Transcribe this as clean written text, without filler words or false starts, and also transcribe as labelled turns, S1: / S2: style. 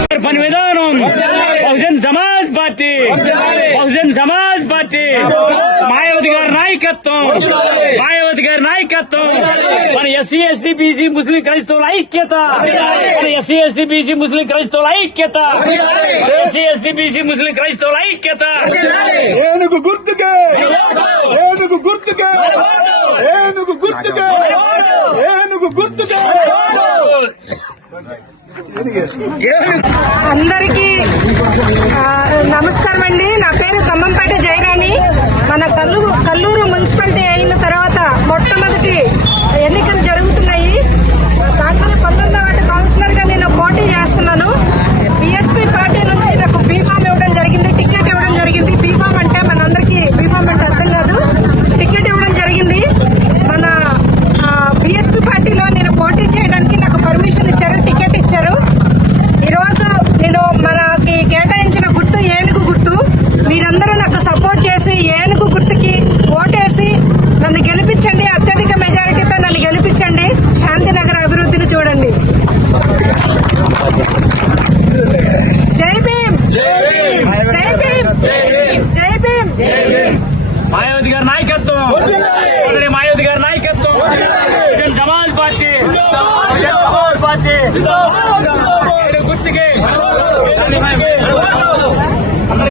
S1: పని విధానం బహుజన్ సమాజ్ పార్టీ మాయావతి గారి నాయకత్వం మన ఎస్సీ ఎస్టీ బీసీ ముస్లిం క్రైస్తవుల ఐక్యత
S2: ఏనుగు గుర్తుకే
S3: అందరికీ నమస్కారం అండి. నా పేరు ఖమ్మంపేట జయరాణి. మన కల్లూరు మున్సిపాలిటీ అయిన తర్వాత మొట్టమొదటి ఎన్నికలు